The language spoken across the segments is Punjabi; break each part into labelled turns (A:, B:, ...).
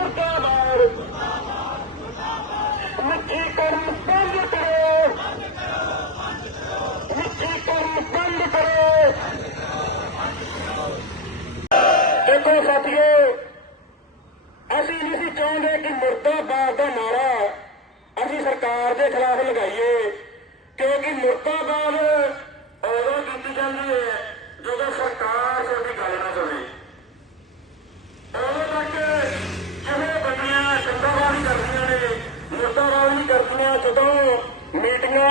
A: ਮੁਰਦਾਬਾਦ। ਮੁੱਠੀ ਕਰਮ ਬੰਦ ਕਰੋ। ਮੁੱਠੀ ਕਰਮ ਬੰਦ ਕਰੋ। ਦੇਖੋ ਸਾਥੀਓ, ਅਸੀਂ ਨਹੀਂ ਸੀ ਚਾਹੁੰਦੇ ਕਿ ਮੁਰਦਾਬਾਦ ਦਾ ਨਾਰਾ ਅਸੀਂ ਸਰਕਾਰ ਦੇ ਖਿਲਾਫ ਲਗਾਈਏ, ਕਿਉਂਕਿ ਮੁਰਦਾਬਾਦ ਜਦੋਂ ਮੀਟਿੰਗਾਂ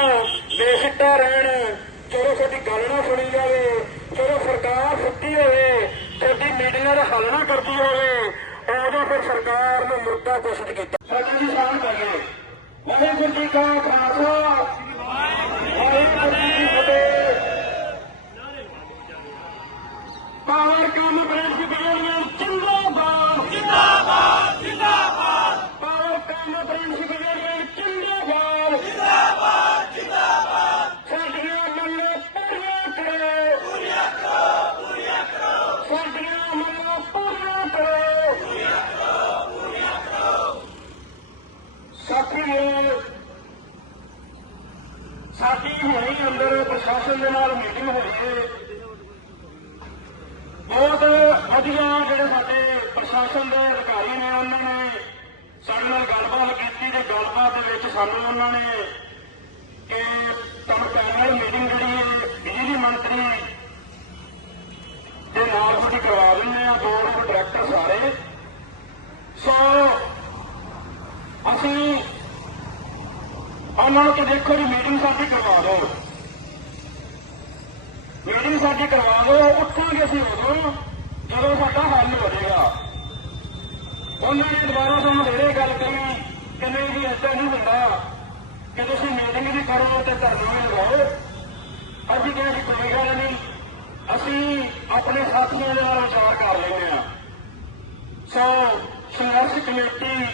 A: ਬੇਸਿੱਟਾ ਰਹਿਣ ਜਦੋਂ ਤੁਹਾਡੀ ਗੱਲ ਨਾ ਸੁਣੀ ਜਾਵੇ ਜਦੋਂ ਸਰਕਾਰ ਸੁੱਤੀ ਹੋਵੇ ਤੁਹਾਡੀ ਮੀਟਿੰਗਾਂ ਦਾ ਹੱਲ ਨਾ ਕਰਦੀ ਹੋਵੇ ਉਦੋਂ ਫਿਰ ਸਰਕਾਰ ਨੂੰ ਮੁਰਦਾ ਘੋਸ਼ਿਤ ਕੀਤਾ। ਸਾਡਾ ਜੀ ਸਾਨ ਕਰੀਏ ਵਾਹਿਗੁਰੂ ਜੀ ਕਾ ਖਾਲਸਾ। ਵਾਹਿਗੁਰੂ ਜੀ ਕੀ ਫਤਿਹ। ਪਾਵਰ ਕੰਮ ਬ੍ਰਿਜ ਯੂਨੀਅਨ ਜਿੰਦਾਬਾਦ। ਜਿੰਦਾਬਾਦ ਜਿੰਦਾਬਾਦ। ਪਾਵਰ ਕੰਮ ਬ੍ਰਿਜ ਸਾਡੀ ਹੁਣੇ ਅੰਦਰ ਪ੍ਰਸ਼ਾਸਨ ਦੇ ਨਾਲ ਮੀਟਿੰਗ ਹੋਈ ਹੈ ਬਹੁਤ ਵਧੀਆ ਜਿਹੜੇ ਸਾਡੇ ਪ੍ਰਸ਼ਾਸਨ ਦੇ ਅਧਿਕਾਰੀ ਨੇ, ਉਹਨਾਂ ਨੇ ਸਾਡੇ ਨਾਲ ਗੱਲਬਾਤ ਕੀਤੀ ਤੇ ਗੱਲਬਾਤ ਦੇ ਵਿੱਚ ਸਾਨੂੰ ਉਹਨਾਂ ਨੇ ਕਿ ਤੁਹਾਨੂੰ ਪੈਨਲ ਮੀਟਿੰਗ ਜਿਹੜੀ ਹੈ ਬਿਜਲੀ ਮੰਤਰੀ ਦੇ ਨਾਲ ਤੁਹਾਡੀ ਕਰਵਾ ਦਿੰਦੇ ਆ ਬੋਰਡ ਦੇ ਡਾਇਰੈਕਟਰ ਸਾਰੇ। ਸੋ ਅਸੀਂ ਉਹਨਾਂ ਨੂੰ ਕਿ ਦੇਖੋ ਜੀ ਮੀਟਿੰਗ ਸਾਡੀ ਕਰਵਾ ਦਿਓ। ਮੀਟਿੰਗ ਸਾਡੀ ਕਰਵਾ ਦਿਓ, ਉੱਠਾਂਗੇ ਅਸੀਂ ਉਦੋਂ, ਜਦੋਂ ਸਾਡਾ ਹੱਲ ਹੋ ਜਾਏਗਾ ਉਹਨਾਂ ਨੇ ਦੁਬਾਰਾ ਸਾਨੂੰ ਜਿਹੜੇ ਗੱਲ ਕਹੀ, ਕਿ ਨਹੀਂ ਜੀ ਐਸਾ ਨਹੀਂ ਹੁੰਦਾ। ਕਿ ਤੁਸੀਂ ਮੀਟਿੰਗ ਵੀ ਕਰੋ ਤੇ ਧਰਨਾ ਵੀ ਲਗਾਓ ਅਸੀਂ ਕਿਹਾ ਜੀ, ਕੋਈ ਗੱਲ ਨਹੀਂ। ਅਸੀਂ ਆਪਣੇ ਸਾਥੀਆਂ ਦੇ ਨਾਲ ਵਿਚਾਰ ਕਰ ਲੈਂਦੇ ਹਾਂ। ਸੋ ਸੰਘਰਸ਼ ਕਮੇਟੀ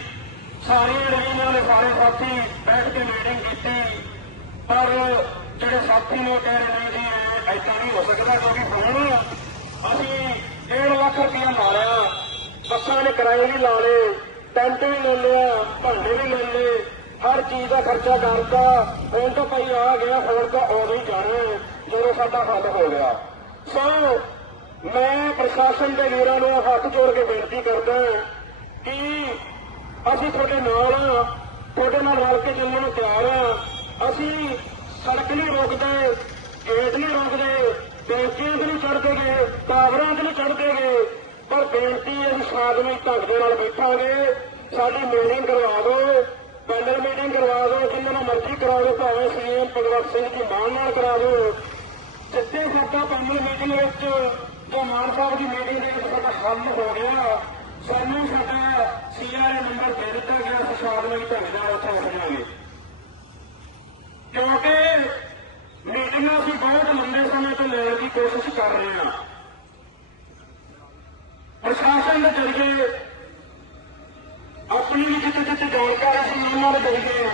A: ਸਾਰੀਆਂ ਡਿਵੀਜ਼ਨਾਂ ਦੇ ਸਾਰੇ ਸਾਥੀ ਬੈਠ ਕੇ ਮੀਟਿੰਗ ਕੀਤੀ। ਪਰ ਜਿਹੜੇ ਸਾਥੀ ਨੇ ਕਹਿ ਰਹੇ ਨੇ ਜੀ ਐਸਾ ਨਹੀਂ ਹੋ ਸਕਦਾ ਕਿਉਂਕਿ ਹੁਣ ਅਸੀਂ 1.5 ਲੱਖ ਰੁਪਇਆ ਲਾ ਲਿਆ। ਬੱਸਾਂ ਦੇ ਕਿਰਾਏ ਵੀ ਲਾ ਲਏ, ਟੈਂਟ ਵੀ ਲੈ ਲਿਆ, ਭਾਂਡੇ ਵੀ ਲੈ ਲਏ। ਹਰ ਚੀਜ਼ ਦਾ ਖਰਚਾ ਕਰਤਾ। ਹੁਣ ਤਾਂ ਭਾਈ ਆ ਗਿਆ ਹੋਰ ਤਾਂ ਉਦੋਂ ਹੀ ਜਾਣਾ ਜਦੋਂ ਸਾਡਾ ਹੱਲ ਹੋ ਗਿਆ। ਸੋ ਮੈਂ ਪ੍ਰਸ਼ਾਸਨ ਦੇ ਵੀਰਾਂ ਨੂੰ ਹੱਥ ਜੋੜ ਕੇ ਬੇਨਤੀ ਕਰਦਾ ਕਿ ਅਸੀਂ ਤੁਹਾਡੇ ਨਾਲ ਹਾਂ, ਤੁਹਾਡੇ ਨਾਲ ਰਲ ਕੇ ਚੱਲਣ ਨੂੰ ਤਿਆਰ ਹਾਂ ਅਸੀਂ ਸੜਕ ਨਹੀਂ ਰੋਕਦੇ ਗੇਟ ਨਹੀਂ ਰੋਕਦੇ ਬੇਂਚੀਆਂ ਤੇ ਨਹੀਂ ਚੜਦੇ ਗਏ ਟਾਵਰਾਂ ਤੇ ਨਹੀਂ ਚੜ੍ਹਦੇ ਗਏ ਪਰ ਬੇਨਤੀ ਹੈ ਕਿ ਸਾਧਵੀ ਢੰਗ ਦੇ ਨਾਲ ਬੈਠਾਂਗੇ। ਸਾਡੀ ਮੀਟਿੰਗ ਕਰਵਾ ਦਿਓ ਪੈਨਲ ਮੀਟਿੰਗ ਕਰਵਾ ਦਿਓ ਜਿੰਨਾਂ ਨੂੰ ਮਰਜ਼ੀ ਕਰਾ ਦਿਓ ਭਾਵੇਂ ਸੀਐਮ ਭਗਵੰਤ ਸਿੰਘ ਜੀ ਮਾਨ ਨਾਲ ਕਰਾ ਦਿਓ। ਜਿੱਥੇ ਸਾਡਾ ਪੈਨਲ ਮੀਟਿੰਗ ਵਿੱਚ ਜੋ ਮਾਨ ਸਾਹਿਬ ਦੀ ਮੀਟਿੰਗ ਦੇ ਵਿੱਚ ਸਾਡਾ ਹੱਲ ਹੋ ਗਿਆ ਸਾਨੂੰ ਸਾਡਾ ਸੀਆਰਏ ਨੰਬਰ ਦੇ ਦਿੱਤਾ ਗਿਆ, ਅਸੀਂ ਸਾਧਵੀ ਢੰਗ ਨਾਲ ਉੱਥੇ ਉੱਠ ਜਾਵਾਂਗੇ ਕਿਉਂਕਿ ਮੀਟਿੰਗਾਂ ਅਸੀਂ ਬਹੁਤ ਲੰਬੇ ਸਮੇਂ ਤੋਂ ਲੈਣ ਦੀ ਕੋਸ਼ਿਸ਼ ਕਰ ਰਹੇ ਹਾਂ। ਪ੍ਰਸ਼ਾਸਨ ਦੇ ਜ਼ਰੀਏ ਆਪਣੀ ਵੀ ਜਿੱਥੇ ਜਿੱਥੇ ਜਾਣਕਾਰੀ ਸੀ ਉਹਨਾਂ ਦੇ ਜ਼ਰੀਏ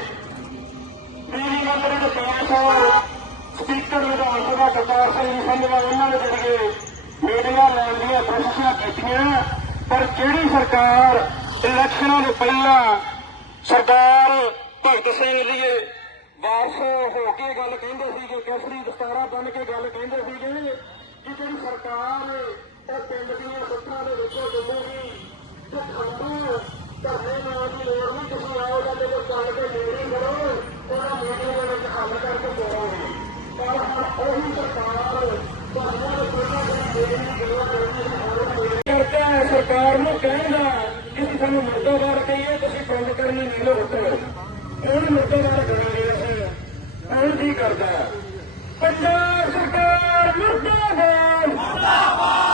A: ਬਿਜਲੀ ਮੰਤਰੀ ਦੇ ਪਾਸ ਸਪੀਕਰ ਵਿਧਾਨ ਸਭਾ ਕਰਤਾਰ ਸਿੰਘ ਸੰਧਵਾ ਉਹਨਾਂ ਦੇ ਜ਼ਰੀਏ ਮੀਟਿੰਗਾਂ ਲੈਣ ਦੀਆਂ ਕੋਸ਼ਿਸ਼ਾਂ ਕੀਤੀਆਂ। ਪਰ ਜਿਹੜੀ ਸਰਕਾਰ ਇਲੈਕਸ਼ਨਾਂ ਤੋਂ ਪਹਿਲਾਂ ਸਰਦਾਰ ਭਗਤ ਸਿੰਘ ਜੀ ਵਾਰਸ ਹੋ ਕੇ ਗੱਲ ਕਹਿੰਦੇ ਸੀਗੇ, ਕੇਸਰੀ ਦਸਤਾਰਾ ਬਣ ਕੇ ਗੱਲ ਕਹਿੰਦੇ ਸੀਗੇ ਕਿ ਜਿਹੜੀ ਸਰਕਾਰ ਉਹ ਪਿੰਡ ਦੀਆਂ ਸੱਤਾਂ ਦੇ ਵਿੱਚੋਂ ਡੁੱਬੂਗੀ ਤੇ ਸਾਨੂੰ ਧਰਨੇ ਨਾਲ ਦੀ ਲੋੜ ਨਹੀਂ, ਤੁਸੀਂ ਆਓ ਜਾਂਦੇ ਕੋ ਚੱਲ ਕੇ ਮੀਟਿੰਗ ਕਰੋ, ਉਹਨਾਂ ਮੀਟਿੰਗ ਦੇ ਵਿੱਚ ਹੱਲ ਕਰਕੇ ਜਾਓਗੇ ਪਰ ਹੁਣ ਉਹੀ ਸਰਕਾਰ ਤੁਹਾਨੂੰ ਦੇ ਕੋਲਾਂ ਦੇ ਮੀਟਿੰਗ ਦੀ ਸਰਕਾਰ ਨੂੰ ਕਹਿੰਦਾ ਕਿ ਤੁਸੀਂ ਸਾਨੂੰ ਮੁਰਦਾਬਾਦ ਕਹੀਏ ਤੁਸੀਂ ਬੰਦ ਕਰਨੀ ਨਹੀਂ ਲੋ ਉੱਤਰ ਹੁਣ ਮੁਰਦਾਬਾਦ ਕਰਾਂਗੇ ਅਸੀਂ ਹੁਣ ਕੀ ਕਰਦਾ ਪੰਜਾਬ ਸਰਕਾਰ ਮੁਰਦਾਬਾਦ! ਮੁਰਦਾਬਾਦ!